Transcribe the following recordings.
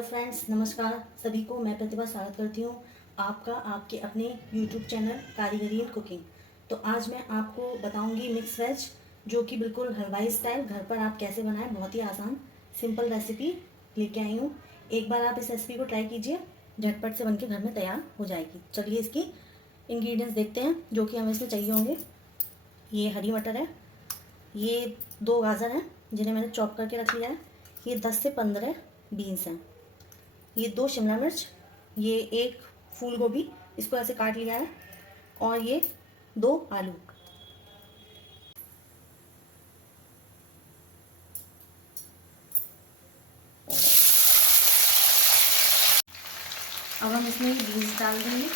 Hello friends, नमस्कार सभी को। मैं प्रतिभा स्वागत करती हूँ आपका आपके अपने यूट्यूब चैनल कारीगरी इन कुकिंग। तो आज मैं आपको बताऊंगी मिक्स वेज, जो कि बिल्कुल हलवाई स्टाइल घर पर आप कैसे बनाएं। बहुत ही आसान सिंपल रेसिपी लेके आई हूँ। एक बार आप इस रेसिपी को ट्राई कीजिए, झटपट से बनके घर में तैयार हो जाएगी। चलिए इसकी इंग्रेडिएंट्स देखते हैं जो कि हमें इसमें चाहिए होंगे। ये हरी मटर है, ये 2 गाजर हैं जिन्हें मैंने चॉप करके रख लिया है, ये 10 से 15 बीन्स हैं, ये 2 शिमला मिर्च, ये 1 फूल गोभी, इसको ऐसे काट लिया है, और ये 2 आलू। अब हम इसमें बीन्स डाल देंगे,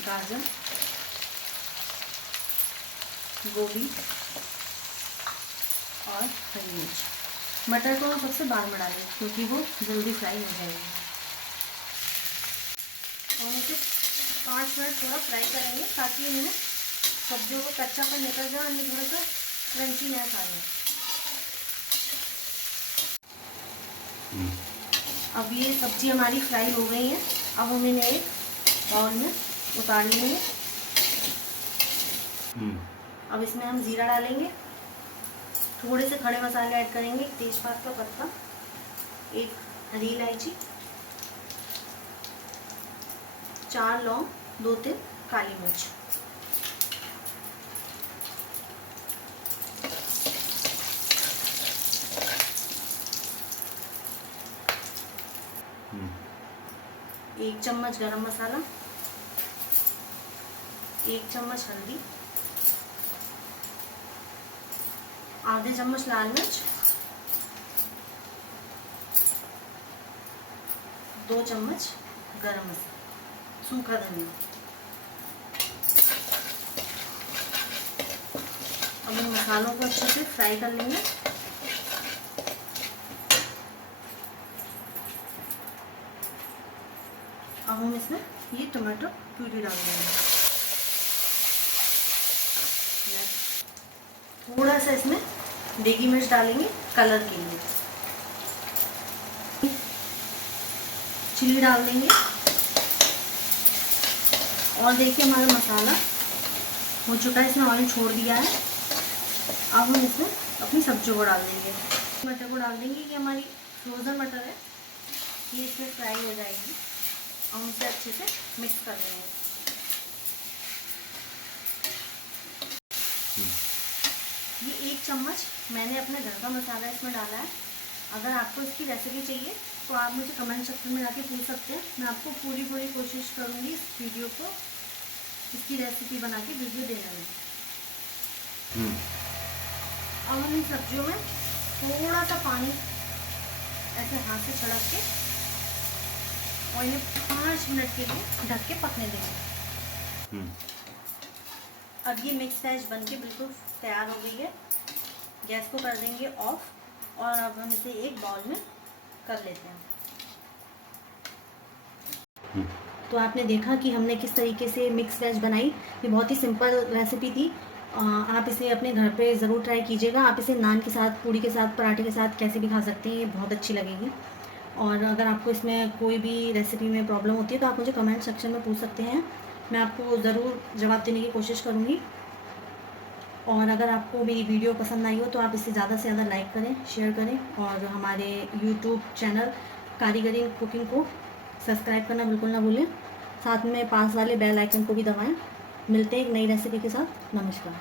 गाजर, गोभी और हरी मिर्च। मटर को सबसे बाद में डालें क्योंकि वो जल्दी फ्राई हो जाएगी। और इसे 5 मिनट थोड़ा फ्राई करेंगे ताकि इनमें सब्जियों को कच्चापन निकल जाए और इनमें थोड़ा सा क्रंचीनेस आ जाए। अब ये सब्जी हमारी फ्राई हो गई है। अब हम इन्हें एक बाउल में उतार लेंगे। अब इसमें हम जीरा डालेंगे, थोड़े से खड़े मसाले ऐड करेंगे, तेजपात का पत्ता, 1 हरी इलायची, 4 लौंग, 2-3 काली मिर्च। एक चम्मच गरम मसाला, 1 चम्मच हल्दी, आधे चम्मच लाल मिर्च, 2 चम्मच गरम मसाला, सूखा धनिया। अब इन मसालों को अच्छे से फ्राई कर लेंगे। अब हम इसमें ये टमाटो प्यूरी डाल देंगे। थोड़ा सा इसमें देगी मिर्च डालेंगे कलर के लिए, चिली डाल देंगे। और देखिए हमारा मसाला हो चुका है, इसमें ऑयल छोड़ दिया है। अब हम इसमें अपनी सब्जियों को डाल देंगे। मटर को डाल देंगे, ये हमारी फ्रोज़न मटर है, ये इसमें फ्राई हो जाएगी। हम इसे अच्छे से मिक्स कर देंगे। ये 1 चम्मच मैंने अपने घर का मसाला इसमें डाला है। अगर आपको इसकी रेसिपी चाहिए तो आप मुझे कमेंट सेक्शन में जाके पूछ सकते हैं। मैं आपको पूरी कोशिश करूँगी इस वीडियो को, इसकी रेसिपी बना के वीडियो देने में। अब हम इन सब्जियों में थोड़ा सा पानी ऐसे हाथ से छिड़क के और इन्हें 5 मिनट के लिए ढक के पकने देंगे। अब ये मिक्स वेज बनके बिल्कुल तैयार हो गई है। गैस को कर देंगे ऑफ, और अब हम इसे एक बाउल में कर लेते हैं। तो आपने देखा कि हमने किस तरीके से मिक्स वेज बनाई। ये बहुत ही सिंपल रेसिपी थी। आप इसे अपने घर पे ज़रूर ट्राई कीजिएगा। आप इसे नान के साथ, पूड़ी के साथ, पराठे के साथ कैसे भी खा सकते हैं, ये बहुत अच्छी लगेगी। और अगर आपको इसमें कोई भी रेसिपी में प्रॉब्लम होती है तो आप मुझे कमेंट सेक्शन में पूछ सकते हैं, मैं आपको ज़रूर जवाब देने की कोशिश करूँगी। और अगर आपको मेरी वीडियो पसंद आई हो तो आप इसे ज़्यादा से ज़्यादा लाइक करें, शेयर करें, और हमारे यूट्यूब चैनल कारीगरी इन कुकिंग को सब्सक्राइब करना बिल्कुल ना भूलें। साथ में पास वाले बेल आइकन को भी दबाएं। मिलते हैं एक नई रेसिपी के साथ। नमस्कार।